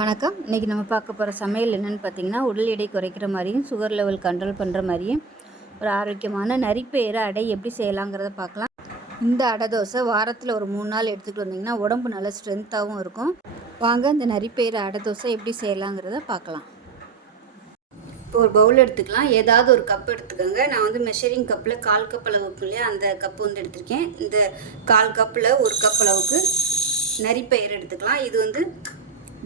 வணக்கம். இன்றைக்கி நம்ம பார்க்க போகிற சமையல் என்னென்னு பார்த்தீங்கன்னா உடல் எடை குறைக்கிற மாதிரியும் சுகர் லெவல் கண்ட்ரோல் பண்ணுற மாதிரியும் ஒரு ஆரோக்கியமான நரிப்பயிறு அடை எப்படி செய்யலாங்கிறத பார்க்கலாம். இந்த அடை தோசை வாரத்தில் ஒரு மூணு நாள் எடுத்துகிட்டு வந்தீங்கன்னா உடம்பு நல்ல ஸ்ட்ரென்த்தாகவும் இருக்கும். வாங்க இந்த நரிப்பயிறு அடை தோசை எப்படி செய்யலாங்கிறத பார்க்கலாம். இப்போ ஒரு பவுல் எடுத்துக்கலாம். ஏதாவது ஒரு கப் எடுத்துக்கோங்க. நான் வந்து மெஷரிங் கப்பில் கால் கப் அளவுக்கு இல்லையா அந்த கப்பு வந்து எடுத்திருக்கேன். இந்த கால் கப்பில் ஒரு கப் அளவுக்கு நரிப்பயிறு எடுத்துக்கலாம். இது வந்து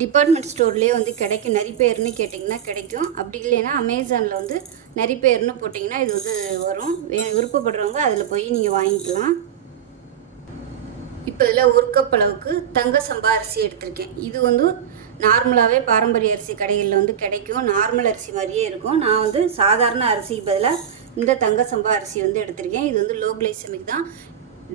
டிபார்ட்மெண்ட் ஸ்டோர்லேயே வந்து கிடைக்கும் நரிப்பெயர்னு கேட்டிங்கன்னா கிடைக்கும். அப்படி இல்லைன்னா அமேசானில் வந்து நரிப்பெயர்னு போட்டிங்கன்னா இது வந்து வரும். விருப்பப்படுறவங்க அதில் போய் நீங்கள் வாங்கிக்கலாம். இப்போ இதில் ஒரு கப் அளவுக்கு தங்க சம்பா அரிசி எடுத்திருக்கேன். இது வந்து நார்மலாகவே பாரம்பரிய அரிசி கடைகளில் வந்து கிடைக்கும். நார்மல் அரிசி மாதிரியே இருக்கும். நான் வந்து சாதாரண அரிசிக்கு பதிலாக இந்த தங்க சம்பா அரிசி வந்து எடுத்திருக்கேன். இது வந்து லோ கிளைசமிக் தான்.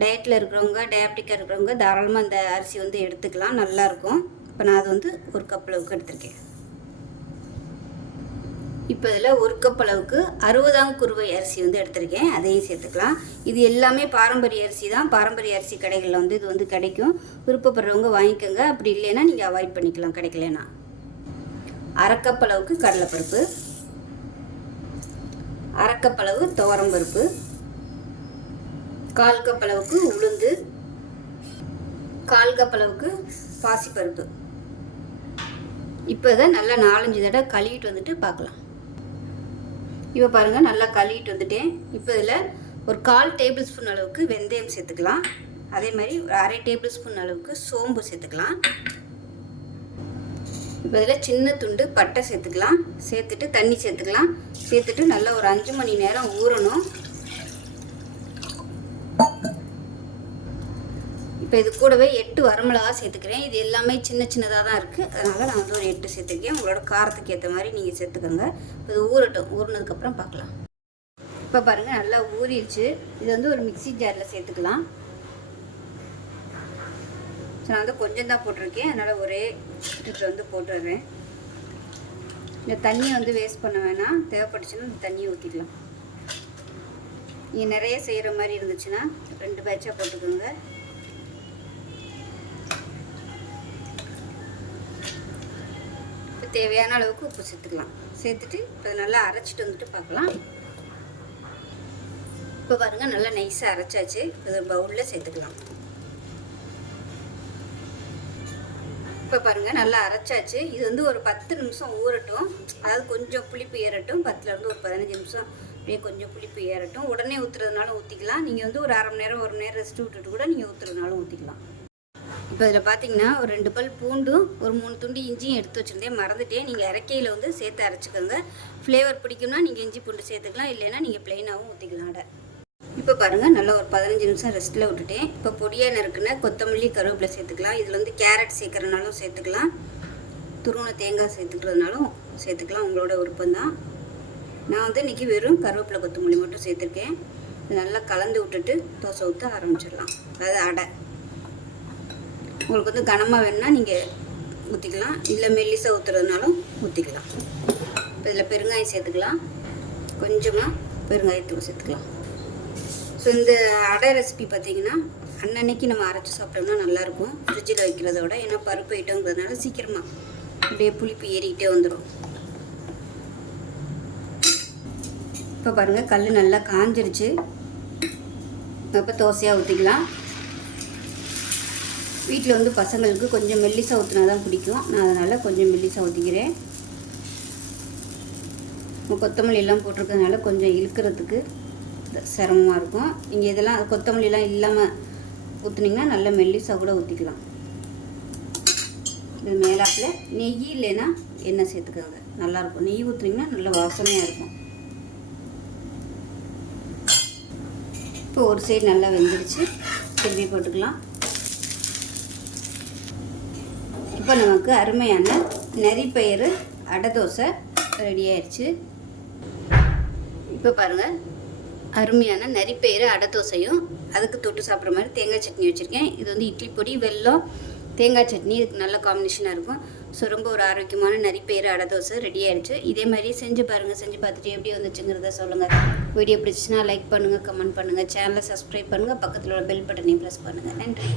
டயட்டில் இருக்கிறவங்க டயபெட்டிக்காக இருக்கிறவங்க தாராளமாக இந்த அரிசி வந்து எடுத்துக்கலாம். நல்லாயிருக்கும் இப்போ நான் அது வந்து ஒரு கப் அளவுக்கு எடுத்திருக்கேன். இப்போ இதில் ஒரு கப் அளவுக்கு அறுபதாம் குருவை அரிசி வந்து எடுத்திருக்கேன். அதையும் சேர்த்துக்கலாம். இது எல்லாமே பாரம்பரிய அரிசி தான். பாரம்பரிய அரிசி கடைகளில் வந்து இது வந்து கிடைக்கும். விருப்பப்படுறவங்க வாங்கிக்கோங்க. அப்படி இல்லைன்னா நீங்கள் அவாய்ட் பண்ணிக்கலாம். கிடைக்கலனா அரைக்கப் அளவுக்கு கடலைப்பருப்பு. அரைக்கப் அளவு துவரம்பருப்பு கால் கப் அளவுக்கு உளுந்து. கால் கப் அளவுக்கு பாசிப்பருப்பு. இப்போ இதை நல்லா நாலஞ்சு தடவை கழுவிட்டு வந்துட்டு பார்க்கலாம். இப்போ பாருங்கள் நல்லா கழுவிட்டு வந்துட்டேன். இப்போ இதில் ஒரு கால் டேபிள் ஸ்பூன் அளவுக்கு வெந்தயம் சேர்த்துக்கலாம். அதே மாதிரி ஒரு அரை டேபிள் ஸ்பூன் அளவுக்கு சோம்பு சேர்த்துக்கலாம். இப்போ இதில் சின்ன துண்டு பட்டை சேர்த்துக்கலாம். சேர்த்துட்டு தண்ணி சேர்த்துக்கலாம். சேர்த்துட்டு நல்லா ஒரு அஞ்சு மணி நேரம் ஊறணும். இப்போ இது கூடவே எட்டு வரமிளகா சேர்த்துக்கிறேன். இது எல்லாமே சின்ன சின்னதாக தான் இருக்குது அதனால் நான் வந்து ஒரு எட்டு சேர்த்துக்கேன் உங்களோட காரத்துக்கு ஏற்ற மாதிரி நீங்கள் சேர்த்துக்கோங்க. இப்போ இது ஊறட்டும். ஊறினதுக்கப்புறம் பார்க்கலாம் இப்போ பாருங்கள் நல்லா ஊறிடுச்சு. இது வந்து ஒரு மிக்சி ஜாரில் சேர்த்துக்கலாம். ஸோ நான் வந்து கொஞ்சம் தான் போட்டிருக்கேன். அதனால் ஒரே இதுக்கு வந்து போட்டுடுறேன் இந்த தண்ணியை வந்து வேஸ்ட் பண்ண வேணாம். தேவைப்பட்டுச்சுன்னா இந்த தண்ணியை ஊற்றிக்கலாம் நீங்கள் நிறைய செய்கிற மாதிரி இருந்துச்சுன்னா ரெண்டு பேட்சாக போட்டுக்கோங்க. தேவையான அளவுக்கு உப்பு சேர்த்துக்கலாம். சேர்த்துட்டு இப்போ நல்லா அரைச்சிட்டு வந்துட்டு பார்க்கலாம். இப்போ பாருங்கள் நல்லா நைஸாக அரைச்சாச்சு. இப்போ பவுலில் சேர்த்துக்கலாம். இப்போ பாருங்கள் நல்லா அரைச்சாச்சு. இது வந்து ஒரு பத்து நிமிஷம் ஊறட்டும். அதாவது கொஞ்சம் புளிப்பு ஏறட்டும். பத்துலேருந்து ஒரு பதினஞ்சு நிமிஷம் அப்படியே கொஞ்சம் புளிப்பு ஏறட்டும். உடனே ஊற்றுறதுனாலும் ஊற்றிக்கலாம் நீங்கள் வந்து ஒரு அரை மணி நேரம் ஒரு மணி நேரம் ரெஸ்ட் விட்டுட்டு கூட நீங்கள் ஊற்றுறதுனாலும் ஊற்றிக்கலாம் இப்போ இதில் பார்த்தீங்கன்னா ஒரு ரெண்டு பல் பூண்டும் ஒரு மூணு துண்டு இஞ்சியும் எடுத்து வச்சுருந்தேன். மறந்துட்டேன் நீங்கள் இறக்கையில் வந்து சேர்த்து அரைச்சிக்கோங்க. ஃப்ளேவர் பிடிக்கும்னா நீங்கள் இஞ்சி பூண்டு சேர்த்துக்கலாம். இல்லைன்னா நீங்கள் ப்ளெயினாகவும் ஊற்றிக்கலாம் அடை. இப்போ பாருங்கள் நல்லா ஒரு பதினஞ்சு நிமிஷம் ரெஸ்ட்டில் விட்டுட்டேன். இப்போ பொடியாக நறுக்குன கொத்தமல்லி கருவேப்பிலை சேர்த்துக்கலாம். இதில் வந்து கேரட் சேர்க்குறதுனாலும் சேர்த்துக்கலாம். துருவன தேங்காய் சேர்த்துக்கிறதுனாலும் சேர்த்துக்கலாம். உங்களோட விருப்பம் தான். நான் வந்து இன்றைக்கி வெறும் கருவேப்பிலை கொத்தமல்லி மட்டும் சேர்த்துருக்கேன். நல்லா கலந்து விட்டுட்டு தோசை ஊற்ற ஆரம்பிச்சிடலாம். அதாவது அடை. உங்களுக்கு வந்து கனமாக வேணுன்னா நீங்கள் ஊற்றிக்கலாம் இல்லை மெல்லிசாக ஊற்றுறதுனாலும் ஊற்றிக்கலாம் இப்போ இதில் பெருங்காயம் சேர்த்துக்கலாம். கொஞ்சமாக பெருங்காயத்தூள் சேர்த்துக்கலாம். ஸோ இந்த அடை ரெசிபி பார்த்திங்கன்னா அன்னன்னைக்கு நம்ம அரைச்சி சாப்பிட்டோம்னா நல்லாயிருக்கும். ஃப்ரிட்ஜில் வைக்கிறத விட ஏன்னா பருப்பு ஐட்டங்கிறதுனால சீக்கிரமாக அப்படியே புளிப்பு ஏறிக்கிட்டே வந்துடும் இப்போ பாருங்கள் கல் நல்லா காஞ்சிருச்சு. இப்போ தோசையாக ஊற்றிக்கலாம் வீட்டில் வந்து பசங்களுக்கு கொஞ்சம் மெல்லிசா ஊற்றினா தான் பிடிக்கும். நான் அதனால் கொஞ்சம் மெல்லிசா ஊற்றிக்கிறேன் கொத்தமல்லி எல்லாம் போட்டிருக்கிறதுனால கொஞ்சம் இழுக்கிறதுக்கு சிரமமாக இருக்கும். இங்கே இதெல்லாம் கொத்தமல்லிலாம் இல்லாமல் ஊற்றுனீங்கன்னா நல்ல மெல்லிசா கூட ஊற்றிக்கலாம் இது மேலாப்பில் நெய் இல்லைன்னா எண்ணெய் சேர்த்துக்கோங்க. நல்லாயிருக்கும் நெய் ஊற்றுனீங்கன்னா நல்ல வாசனையாக இருக்கும். இப்போ ஒரு சைடு நல்லா வெந்துருச்சு. திரும்பி போட்டுக்கலாம். இப்போ நமக்கு அருமையான நெறிப்பயிறு அடை தோசை ரெடி ஆயிடுச்சு. இப்போ பாருங்கள் அருமையான நரிப்பயிறு அடை தோசையும் அதுக்கு தொட்டு சாப்பிட்ற மாதிரி தேங்காய் சட்னி வச்சுருக்கேன். இது வந்து இட்லி பொடி வெல்லம் தேங்காய் சட்னி இதுக்கு நல்ல காம்பினேஷனாக இருக்கும். ஸோ ரொம்ப ஒரு ஆரோக்கியமான நரிப்பயிறு அடை தோசை ரெடி ஆயிடுச்சு. இதே மாதிரி செஞ்சு பாருங்கள் செஞ்சு பார்த்துட்டு எப்படி வந்துச்சுங்கிறத சொல்லுங்கள் வீடியோ பிடிச்சிச்சுன்னா லைக் பண்ணுங்கள் கமெண்ட் பண்ணுங்கள் சேனலை சப்ஸ்கிரைப் பண்ணுங்கள் பக்கத்தில் உள்ள பெல் பட்டனையும் ப்ரெஸ் பண்ணுங்கள் நன்றி.